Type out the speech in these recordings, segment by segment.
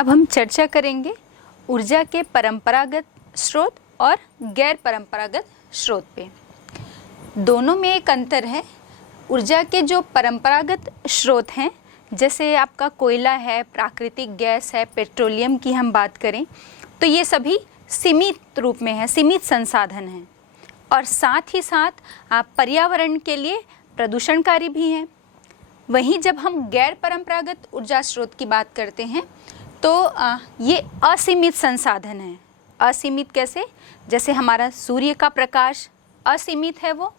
अब हम चर्चा करेंगे ऊर्जा के परंपरागत स्रोत और गैर परंपरागत स्रोत पे। दोनों में एक अंतर है। ऊर्जा के जो परंपरागत स्रोत हैं, जैसे आपका कोयला है, प्राकृतिक गैस है, पेट्रोलियम की हम बात करें तो ये सभी सीमित रूप में है, सीमित संसाधन हैं और साथ ही साथ पर्यावरण के लिए प्रदूषणकारी भी हैं। वहीं जब हम गैर परंपरागत ऊर्जा स्रोत की बात करते हैं तो ये असीमित संसाधन है। असीमित कैसे? जैसे हमारा सूर्य का प्रकाश असीमित है, वो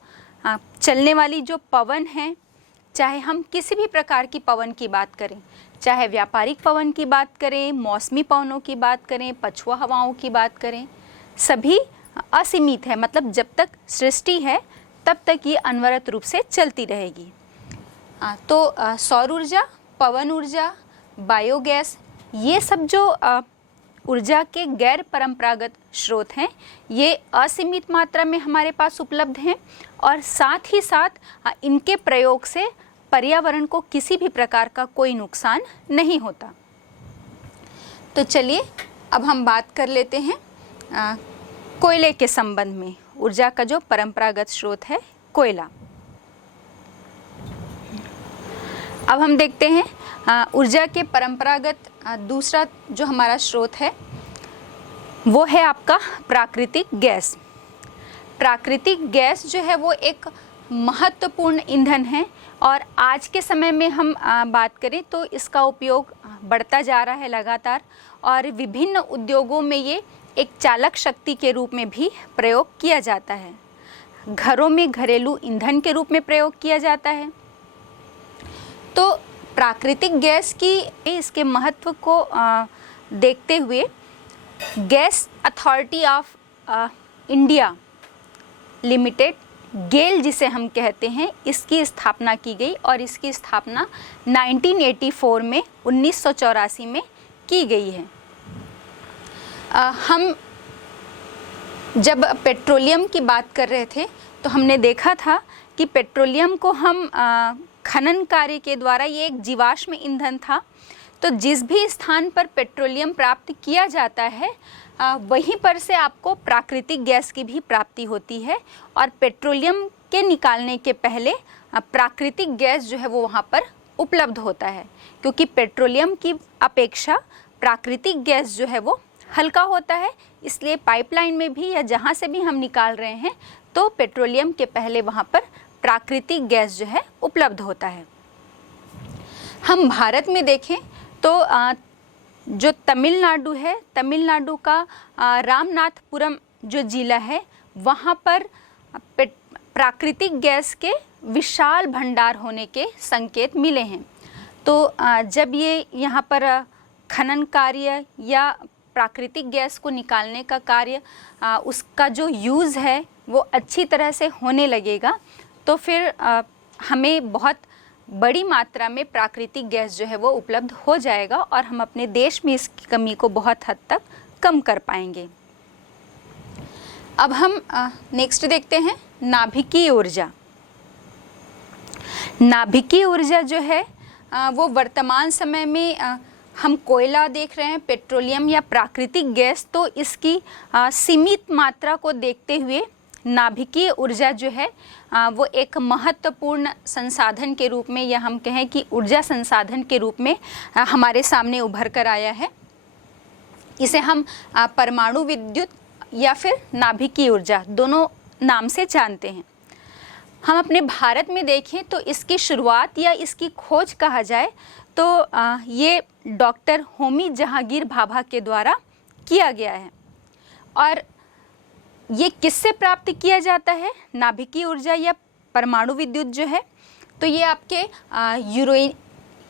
चलने वाली जो पवन है, चाहे हम किसी भी प्रकार की पवन की बात करें, चाहे व्यापारिक पवन की बात करें, मौसमी पवनों की बात करें, पछुआ हवाओं की बात करें, सभी असीमित है। मतलब जब तक सृष्टि है तब तक ये अनवरत रूप से चलती रहेगी। तो सौर ऊर्जा, पवन ऊर्जा, बायोगैस, ये सब जो ऊर्जा के गैर परंपरागत स्रोत हैं, ये असीमित मात्रा में हमारे पास उपलब्ध हैं और साथ ही साथ इनके प्रयोग से पर्यावरण को किसी भी प्रकार का कोई नुकसान नहीं होता। तो चलिए अब हम बात कर लेते हैं कोयले के संबंध में। ऊर्जा का जो परंपरागत स्रोत है कोयला। अब हम देखते हैं ऊर्जा के परंपरागत दूसरा जो हमारा स्रोत है वो है आपका प्राकृतिक गैस। प्राकृतिक गैस जो है वो एक महत्वपूर्ण ईंधन है और आज के समय में हम बात करें तो इसका उपयोग बढ़ता जा रहा है लगातार और विभिन्न उद्योगों में ये एक चालक शक्ति के रूप में भी प्रयोग किया जाता है। घरों में घरेलू ईंधन के रूप में प्रयोग किया जाता है। तो प्राकृतिक गैस की इसके महत्व को देखते हुए gas authority of India limited, GAIL जिसे हम कहते हैं, इसकी स्थापना की गई और इसकी स्थापना 1984 में 1984 में की गई है। हम जब पेट्रोलियम की बात कर रहे थे तो हमने देखा था कि पेट्रोलियम को हम खनन कार्य के द्वारा, ये एक जीवाश्म ईंधन था, तो जिस भी स्थान पर पेट्रोलियम प्राप्त किया जाता है वहीं पर से आपको प्राकृतिक गैस की भी प्राप्ति होती है और पेट्रोलियम के निकालने के पहले प्राकृतिक गैस जो है वो वहाँ पर उपलब्ध होता है, क्योंकि पेट्रोलियम की अपेक्षा प्राकृतिक गैस जो है वो हल्का होता है। इसलिए पाइपलाइन में भी या जहाँ से भी हम निकाल रहे हैं तो पेट्रोलियम के पहले वहाँ पर प्राकृतिक गैस जो है उपलब्ध होता है। हम भारत में देखें तो जो तमिलनाडु है, तमिलनाडु का रामनाथपुरम जो जिला है, वहाँ पर प्राकृतिक गैस के विशाल भंडार होने के संकेत मिले हैं। तो जब ये यहाँ पर खनन कार्य या प्राकृतिक गैस को निकालने का कार्य, उसका जो यूज़ है वो अच्छी तरह से होने लगेगा तो फिर हमें बहुत बड़ी मात्रा में प्राकृतिक गैस जो है वो उपलब्ध हो जाएगा और हम अपने देश में इसकी कमी को बहुत हद तक कम कर पाएंगे। अब हम नेक्स्ट देखते हैं नाभिकीय ऊर्जा। नाभिकीय ऊर्जा जो है वो वर्तमान समय में हम कोयला देख रहे हैं, पेट्रोलियम या प्राकृतिक गैस, तो इसकी सीमित मात्रा को देखते हुए नाभिकीय ऊर्जा जो है वो एक महत्वपूर्ण संसाधन के रूप में, या हम कहें कि ऊर्जा संसाधन के रूप में हमारे सामने उभर कर आया है। इसे हम परमाणु विद्युत या फिर नाभिकीय ऊर्जा दोनों नाम से जानते हैं। हम अपने भारत में देखें तो इसकी शुरुआत या इसकी खोज कहा जाए तो ये डॉक्टर होमी जहांगीर भाभा के द्वारा किया गया है। और ये किससे प्राप्त किया जाता है नाभिकीय ऊर्जा या परमाणु विद्युत जो है, तो ये आपके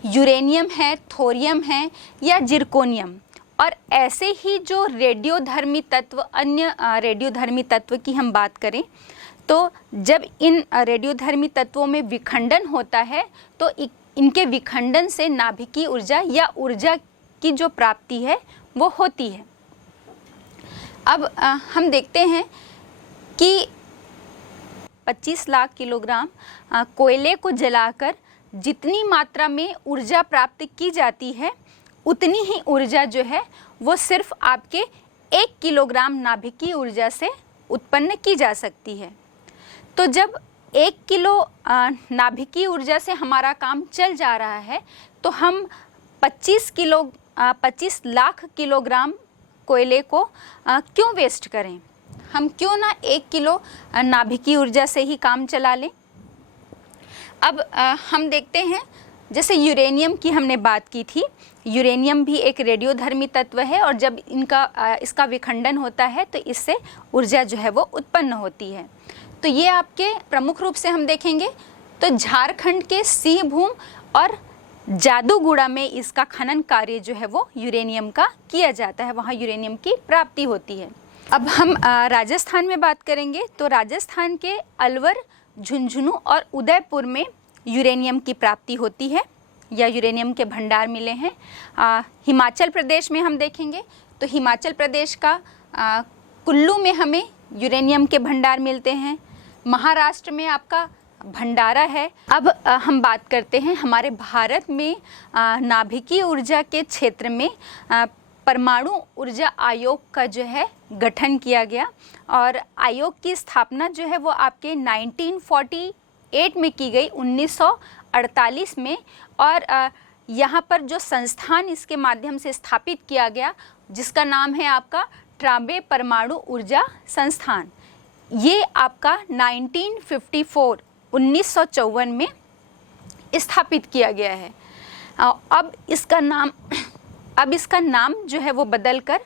यूरेनियम है, थोरियम है या जिरकोनियम, और ऐसे ही जो रेडियोधर्मी तत्व, अन्य रेडियोधर्मी तत्व की हम बात करें तो जब इन रेडियोधर्मी तत्वों में विखंडन होता है तो इनके विखंडन से नाभिकीय ऊर्जा या ऊर्जा की जो प्राप्ति है वो होती है। अब हम देखते हैं कि 25 लाख किलोग्राम कोयले को जलाकर जितनी मात्रा में ऊर्जा प्राप्त की जाती है उतनी ही ऊर्जा जो है वो सिर्फ आपके 1 किलोग्राम नाभिकीय ऊर्जा से उत्पन्न की जा सकती है। तो जब 1 किलो नाभिकीय ऊर्जा से हमारा काम चल जा रहा है तो हम 25 लाख किलोग्राम कोयले को क्यों वेस्ट करें? हम क्यों ना 1 किलो नाभिकीय ऊर्जा से ही काम चला लें। अब हम देखते हैं, जैसे यूरेनियम की हमने बात की थी, यूरेनियम भी एक रेडियोधर्मी तत्व है और जब इसका विखंडन होता है तो इससे ऊर्जा जो है वो उत्पन्न होती है। तो ये आपके प्रमुख रूप से हम देखेंगे तो झारखंड के सिंहभूम और जादूगुड़ा में इसका खनन कार्य जो है वो यूरेनियम का किया जाता है, वहाँ यूरेनियम की प्राप्ति होती है। अब हम राजस्थान में बात करेंगे तो राजस्थान के अलवर, झुंझुनू और उदयपुर में यूरेनियम की प्राप्ति होती है या यूरेनियम के भंडार मिले हैं। हिमाचल प्रदेश में हम देखेंगे तो हिमाचल प्रदेश का कुल्लू में हमें यूरेनियम के भंडार मिलते हैं। महाराष्ट्र में आपका भंडारा है। अब हम बात करते हैं हमारे भारत में नाभिकीय ऊर्जा के क्षेत्र में परमाणु ऊर्जा आयोग का जो है गठन किया गया और आयोग की स्थापना जो है वो आपके 1948 में की गई, 1948 में। और यहाँ पर जो संस्थान इसके माध्यम से स्थापित किया गया जिसका नाम है आपका ट्राबे परमाणु ऊर्जा संस्थान, ये आपका 1954 में स्थापित किया गया है। अब इसका नाम जो है वो बदलकर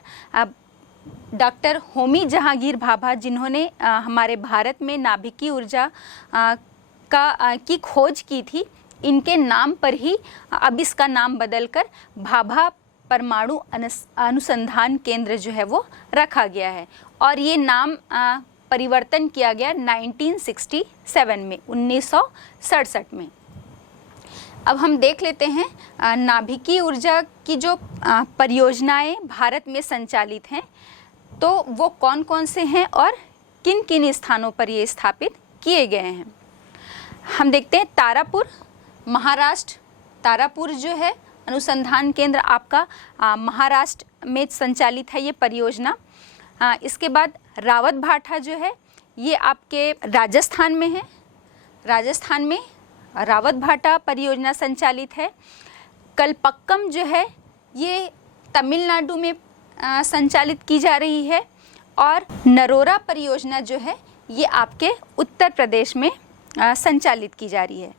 डॉक्टर होमी जहांगीर भाभा, जिन्होंने हमारे भारत में नाभिकीय ऊर्जा की खोज की थी, इनके नाम पर ही अब इसका नाम बदलकर भाभा परमाणु अनुसंधान केंद्र जो है वो रखा गया है। और ये नाम परिवर्तन किया गया 1967 में, 1967 में। अब हम देख लेते हैं नाभिकीय ऊर्जा की जो परियोजनाएं भारत में संचालित हैं तो वो कौन कौन से हैं और किन किन स्थानों पर ये स्थापित किए गए हैं। हम देखते हैं तारापुर, महाराष्ट्र। तारापुर जो है अनुसंधान केंद्र आपका महाराष्ट्र में संचालित है ये परियोजना। इसके बाद रावत भाटा जो है ये आपके राजस्थान में है। राजस्थान में रावत भाटा परियोजना संचालित है। कलपक्कम जो है ये तमिलनाडु में संचालित की जा रही है और नरोरा परियोजना जो है ये आपके उत्तर प्रदेश में संचालित की जा रही है।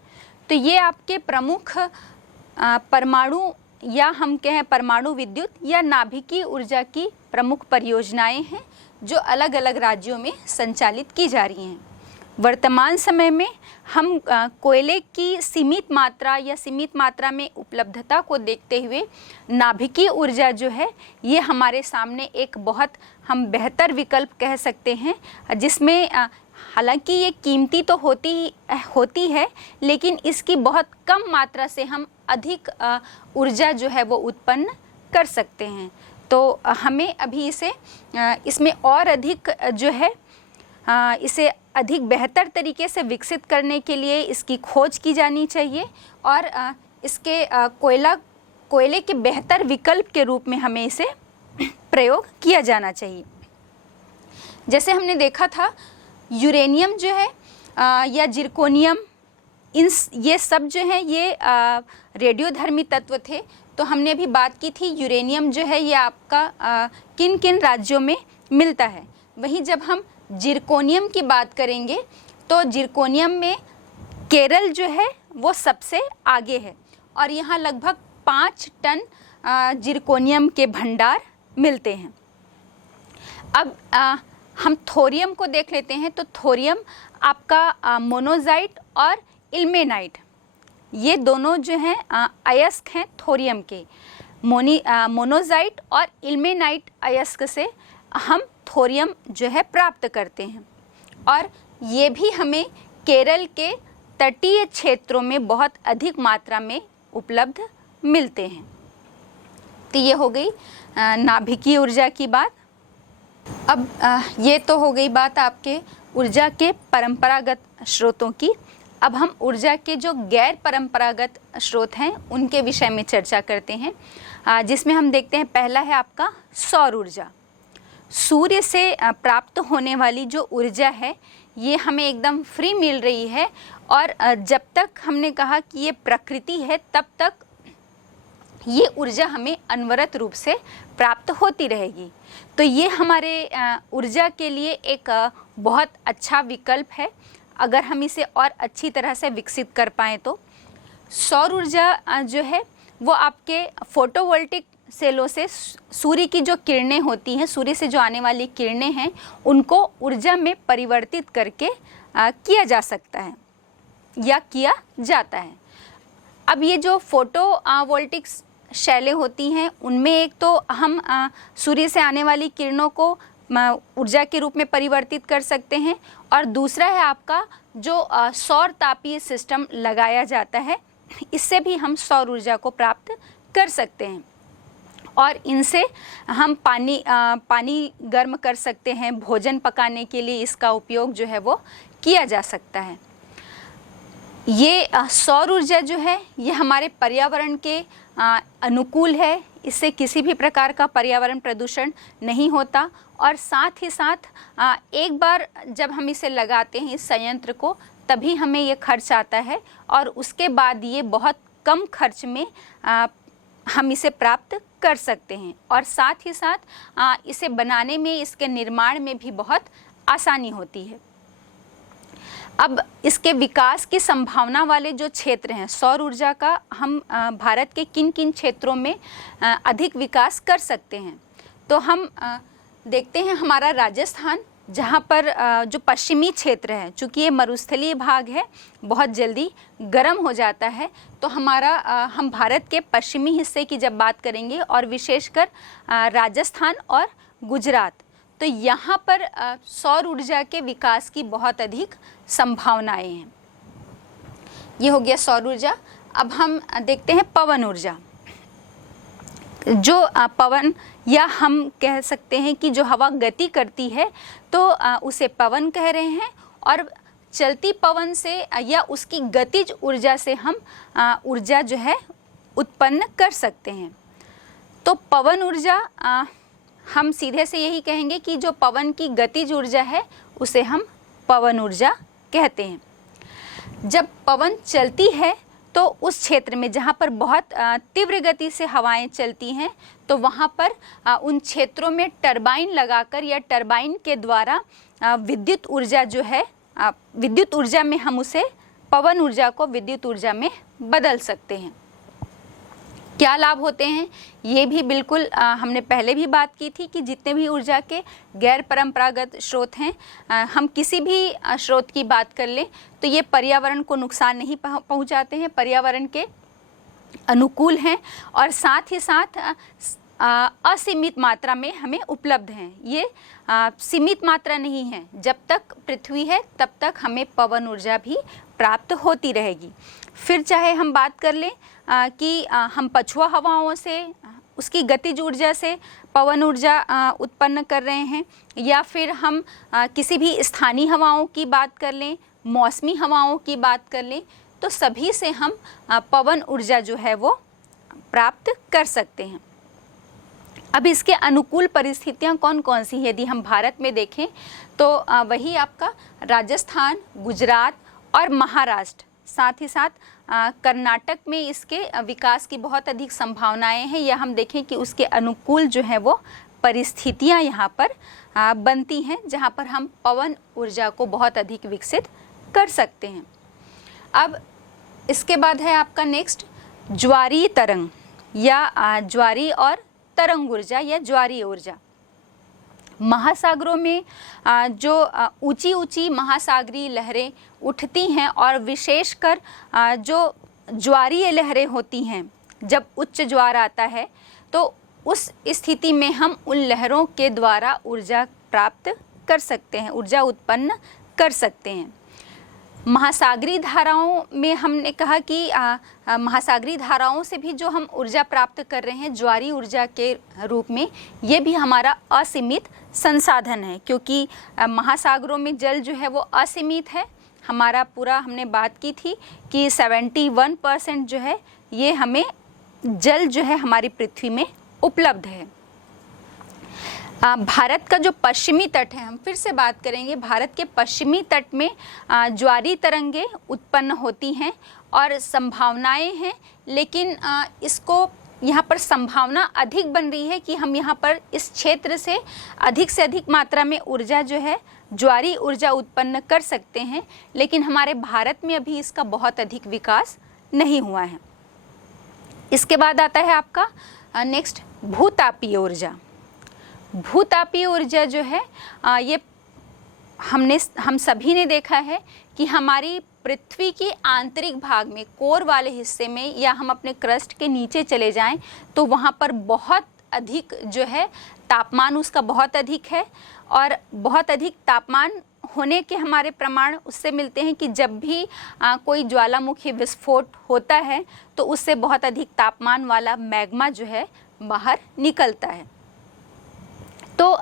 तो ये आपके प्रमुख परमाणु या हम कहें परमाणु विद्युत या नाभिकीय ऊर्जा की प्रमुख परियोजनाएं हैं जो अलग अलग राज्यों में संचालित की जा रही हैं। वर्तमान समय में हम कोयले की सीमित मात्रा में उपलब्धता को देखते हुए नाभिकीय ऊर्जा जो है ये हमारे सामने एक बहुत हम बेहतर विकल्प कह सकते हैं, जिसमें हालांकि ये कीमती तो होती है लेकिन इसकी बहुत कम मात्रा से हम अधिक ऊर्जा जो है वो उत्पन्न कर सकते हैं। तो हमें अभी इसमें और अधिक जो है इसे अधिक बेहतर तरीके से विकसित करने के लिए इसकी खोज की जानी चाहिए और इसके कोयले के बेहतर विकल्प के रूप में हमें इसे प्रयोग किया जाना चाहिए। जैसे हमने देखा था यूरेनियम जो है या जिरकोनियम, ये सब जो है ये रेडियोधर्मी तत्व थे। तो हमने अभी बात की थी यूरेनियम जो है ये आपका किन किन राज्यों में मिलता है। वहीं जब हम जिरकोनियम की बात करेंगे तो जिरकोनियम में केरल जो है वो सबसे आगे है और यहाँ लगभग 5 टन जिरकोनियम के भंडार मिलते हैं। अब हम थोरियम को देख लेते हैं। तो थोरियम आपका मोनोजाइट और इल्मेनाइट, ये दोनों जो हैं अयस्क हैं थोरियम के। मोनोजाइट और इल्मेनाइट अयस्क से हम थोरियम जो है प्राप्त करते हैं और ये भी हमें केरल के तटीय क्षेत्रों में बहुत अधिक मात्रा में उपलब्ध मिलते हैं। तो ये हो गई नाभिकीय ऊर्जा की बात। अब ये तो हो गई बात आपके ऊर्जा के परंपरागत स्रोतों की। अब हम ऊर्जा के जो गैर परंपरागत स्रोत हैं उनके विषय में चर्चा करते हैं। जिसमें हम देखते हैं पहला है आपका सौर ऊर्जा। सूर्य से प्राप्त होने वाली जो ऊर्जा है ये हमें एकदम फ्री मिल रही है, और जब तक हमने कहा कि ये प्रकृति है तब तक ये ऊर्जा हमें अनवरत रूप से प्राप्त होती रहेगी। तो ये हमारे ऊर्जा के लिए एक बहुत अच्छा विकल्प है अगर हम इसे और अच्छी तरह से विकसित कर पाएँ तो। सौर ऊर्जा जो है वो आपके फोटोवोल्टिक सेलों से सूर्य की जो किरणें होती हैं, सूर्य से जो आने वाली किरणें हैं, उनको ऊर्जा में परिवर्तित करके किया जा सकता है या किया जाता है। अब ये जो फोटोवोल्टिक शैलें होती हैं उनमें एक तो हम सूर्य से आने वाली किरणों को ऊर्जा के रूप में परिवर्तित कर सकते हैं, और दूसरा है आपका जो सौर तापीय सिस्टम लगाया जाता है, इससे भी हम सौर ऊर्जा को प्राप्त कर सकते हैं, और इनसे हम पानी गर्म कर सकते हैं। भोजन पकाने के लिए इसका उपयोग जो है वो किया जा सकता है। ये सौर ऊर्जा जो है ये हमारे पर्यावरण के अनुकूल है, इससे किसी भी प्रकार का पर्यावरण प्रदूषण नहीं होता, और साथ ही साथ एक बार जब हम इसे लगाते हैं इस संयंत्र को, तभी हमें ये खर्च आता है, और उसके बाद ये बहुत कम खर्च में हम इसे प्राप्त कर सकते हैं, और साथ ही साथ इसे बनाने में, इसके निर्माण में भी बहुत आसानी होती है। अब इसके विकास की संभावना वाले जो क्षेत्र हैं सौर ऊर्जा का, हम भारत के किन किन क्षेत्रों में अधिक विकास कर सकते हैं, तो हम देखते हैं हमारा राजस्थान, जहाँ पर जो पश्चिमी क्षेत्र है, चूँकि ये मरुस्थलीय भाग है, बहुत जल्दी गर्म हो जाता है, तो हम भारत के पश्चिमी हिस्से की जब बात करेंगे, और विशेषकर राजस्थान और गुजरात, तो यहाँ पर सौर ऊर्जा के विकास की बहुत अधिक संभावनाएं हैं। ये हो गया सौर ऊर्जा। अब हम देखते हैं पवन ऊर्जा। जो पवन, या हम कह सकते हैं कि जो हवा गति करती है तो उसे पवन कह रहे हैं, और चलती पवन से या उसकी गतिज ऊर्जा से हम ऊर्जा जो है उत्पन्न कर सकते हैं। तो पवन ऊर्जा, हम सीधे से यही कहेंगे कि जो पवन की गतिज ऊर्जा है उसे हम पवन ऊर्जा कहते हैं। जब पवन चलती है तो उस क्षेत्र में जहाँ पर बहुत तीव्र गति से हवाएं चलती हैं, तो वहाँ पर उन क्षेत्रों में टरबाइन लगाकर या टरबाइन के द्वारा विद्युत ऊर्जा जो है, विद्युत ऊर्जा में हम उसे, पवन ऊर्जा को विद्युत ऊर्जा में बदल सकते हैं। क्या लाभ होते हैं, ये भी बिल्कुल हमने पहले भी बात की थी कि जितने भी ऊर्जा के गैर परंपरागत स्रोत हैं, हम किसी भी स्रोत की बात कर लें तो ये पर्यावरण को नुकसान नहीं पहुंचाते हैं, पर्यावरण के अनुकूल हैं, और साथ ही साथ असीमित मात्रा में हमें उपलब्ध हैं। ये सीमित मात्रा नहीं है, जब तक पृथ्वी है तब तक हमें पवन ऊर्जा भी प्राप्त होती रहेगी। फिर चाहे हम बात कर लें कि हम पछुआ हवाओं से, उसकी गतिज ऊर्जा से पवन ऊर्जा उत्पन्न कर रहे हैं, या फिर हम किसी भी स्थानीय हवाओं की बात कर लें, मौसमी हवाओं की बात कर लें, तो सभी से हम पवन ऊर्जा जो है वो प्राप्त कर सकते हैं। अब इसके अनुकूल परिस्थितियां कौन कौन सी, यदि हम भारत में देखें तो वही आपका राजस्थान, गुजरात और महाराष्ट्र, साथ ही साथ कर्नाटक में इसके विकास की बहुत अधिक संभावनाएं हैं, या हम देखें कि उसके अनुकूल जो है वो परिस्थितियां यहाँ पर बनती हैं, जहाँ पर हम पवन ऊर्जा को बहुत अधिक विकसित कर सकते हैं। अब इसके बाद है आपका नेक्स्ट ज्वारीय तरंग, या ज्वारीय और तरंग ऊर्जा या ज्वारीय ऊर्जा। महासागरों में जो ऊंची ऊंची महासागरीय लहरें उठती हैं, और विशेषकर जो ज्वारीय लहरें होती हैं, जब उच्च ज्वार आता है तो उस स्थिति में हम उन लहरों के द्वारा ऊर्जा प्राप्त कर सकते हैं, ऊर्जा उत्पन्न कर सकते हैं। महासागरीय धाराओं में हमने कहा कि महासागरीय धाराओं से भी जो हम ऊर्जा प्राप्त कर रहे हैं ज्वारीय ऊर्जा के रूप में, ये भी हमारा असीमित संसाधन है, क्योंकि महासागरों में जल जो है वो असीमित है। हमारा पूरा, हमने बात की थी कि 71% जो है ये हमें जल जो है हमारी पृथ्वी में उपलब्ध है। भारत का जो पश्चिमी तट है, हम फिर से बात करेंगे, भारत के पश्चिमी तट में ज्वारीय तरंगें उत्पन्न होती हैं और संभावनाएं हैं, लेकिन इसको यहाँ पर संभावना अधिक बन रही है कि हम यहाँ पर इस क्षेत्र से अधिक मात्रा में ऊर्जा जो है ज्वारीय ऊर्जा उत्पन्न कर सकते हैं, लेकिन हमारे भारत में अभी इसका बहुत अधिक विकास नहीं हुआ है। इसके बाद आता है आपका नेक्स्ट भूतापीय ऊर्जा। भूतापीय ऊर्जा जो है ये हम सभी ने देखा है कि हमारी पृथ्वी के आंतरिक भाग में, कोर वाले हिस्से में, या हम अपने क्रस्ट के नीचे चले जाएं तो वहाँ पर बहुत अधिक जो है तापमान उसका बहुत अधिक है, और बहुत अधिक तापमान होने के हमारे प्रमाण उससे मिलते हैं कि जब भी कोई ज्वालामुखी विस्फोट होता है तो उससे बहुत अधिक तापमान वाला मैग्मा जो है बाहर निकलता है। तो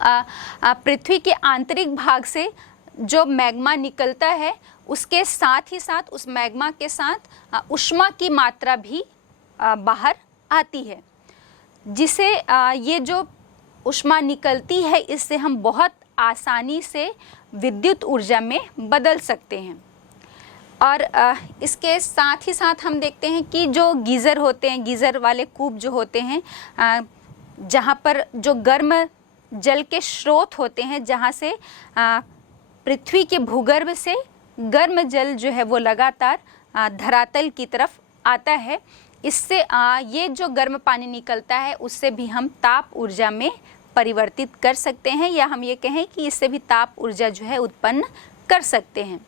पृथ्वी के आंतरिक भाग से जो मैग्मा निकलता है उसके साथ ही साथ उस मैग्मा के साथ ऊष्मा की मात्रा भी बाहर आती है, जिसे ये जो ऊष्मा निकलती है इससे हम बहुत आसानी से विद्युत ऊर्जा में बदल सकते हैं। और इसके साथ ही साथ हम देखते हैं कि जो गीज़र होते हैं, गीज़र वाले कूप जो होते हैं, जहाँ पर जो गर्म जल के स्रोत होते हैं, जहाँ से पृथ्वी के भूगर्भ से गर्म जल जो है वो लगातार धरातल की तरफ आता है। इससे ये जो गर्म पानी निकलता है उससे भी हम ताप ऊर्जा में परिवर्तित कर सकते हैं, या हम ये कहें कि इससे भी ताप ऊर्जा जो है उत्पन्न कर सकते हैं।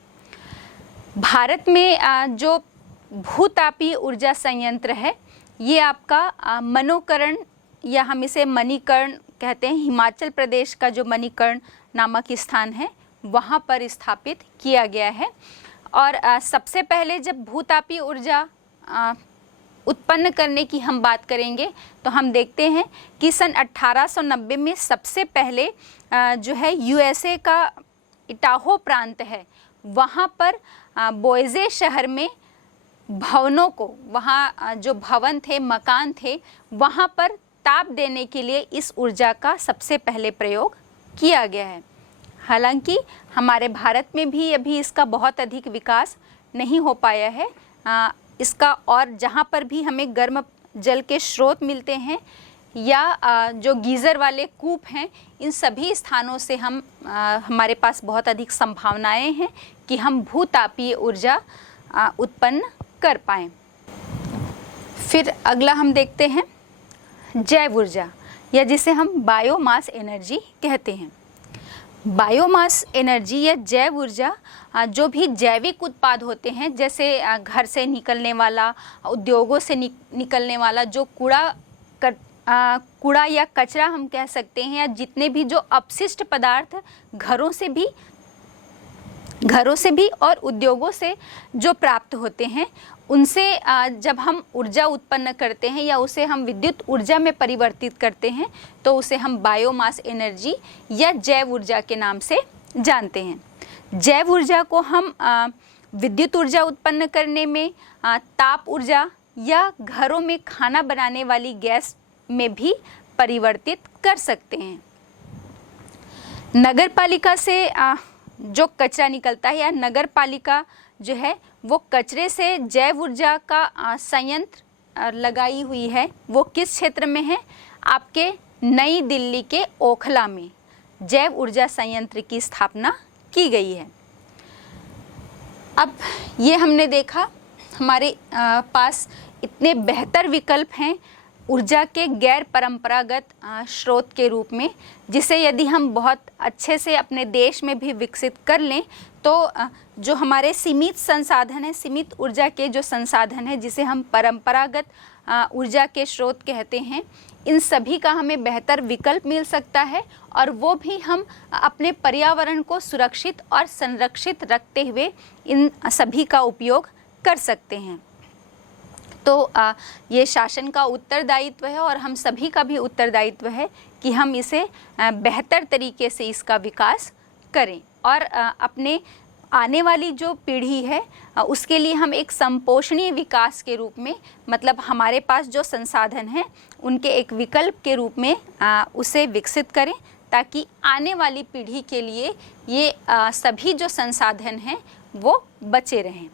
भारत में जो भूतापीय ऊर्जा संयंत्र है ये आपका मणिकर्ण, या हम इसे मणिकर्ण कहते हैं, हिमाचल प्रदेश का जो मणिकर्ण नामक स्थान है वहाँ पर स्थापित किया गया है। और सबसे पहले जब भूतापीय ऊर्जा उत्पन्न करने की हम बात करेंगे तो हम देखते हैं कि सन 1890 में सबसे पहले जो है यूएसए का इटाहो प्रांत है, वहाँ पर बोइजे शहर में भवनों को, वहाँ जो भवन थे, मकान थे, वहाँ पर ताप देने के लिए इस ऊर्जा का सबसे पहले प्रयोग किया गया है। हालांकि हमारे भारत में भी अभी इसका बहुत अधिक विकास नहीं हो पाया है इसका, और जहाँ पर भी हमें गर्म जल के स्रोत मिलते हैं या जो गीज़र वाले कूप हैं, इन सभी स्थानों से हमारे पास बहुत अधिक संभावनाएं हैं कि हम भूतापीय ऊर्जा उत्पन्न कर पाएँ। फिर अगला हम देखते हैं जैव ऊर्जा, या जिसे हम बायोमास एनर्जी कहते हैं। बायोमास एनर्जी या जैव ऊर्जा जो भी जैविक उत्पाद होते हैं, जैसे घर से निकलने वाला, उद्योगों से निकलने वाला जो कूड़ा या कचरा हम कह सकते हैं, या जितने भी जो अपशिष्ट पदार्थ घरों से भी और उद्योगों से जो प्राप्त होते हैं, उनसे जब हम ऊर्जा उत्पन्न करते हैं या उसे हम विद्युत ऊर्जा में परिवर्तित करते हैं तो उसे हम बायोमास एनर्जी या जैव ऊर्जा के नाम से जानते हैं। जैव ऊर्जा को हम विद्युत ऊर्जा उत्पन्न करने में, ताप ऊर्जा या घरों में खाना बनाने वाली गैस में भी परिवर्तित कर सकते हैं। नगरपालिका से जो कचरा निकलता है, या नगरपालिका जो है वो कचरे से जैव ऊर्जा का संयंत्र लगाई हुई है, वो किस क्षेत्र में है? आपके नई दिल्ली के ओखला में जैव ऊर्जा संयंत्र की स्थापना की गई है। अब ये हमने देखा हमारे पास इतने बेहतर विकल्प हैं ऊर्जा के गैर परंपरागत स्रोत के रूप में, जिसे यदि हम बहुत अच्छे से अपने देश में भी विकसित कर लें तो जो हमारे सीमित संसाधन हैं, सीमित ऊर्जा के जो संसाधन हैं, जिसे हम परंपरागत ऊर्जा के स्रोत कहते हैं, इन सभी का हमें बेहतर विकल्प मिल सकता है, और वो भी हम अपने पर्यावरण को सुरक्षित और संरक्षित रखते हुए इन सभी का उपयोग कर सकते हैं। तो ये शासन का उत्तरदायित्व है और हम सभी का भी उत्तरदायित्व है कि हम इसे बेहतर तरीके से इसका विकास करें और अपने आने वाली जो पीढ़ी है उसके लिए हम एक संपोषणीय विकास के रूप में, मतलब हमारे पास जो संसाधन हैं उनके एक विकल्प के रूप में उसे विकसित करें, ताकि आने वाली पीढ़ी के लिए ये सभी जो संसाधन हैं वो बचे रहें।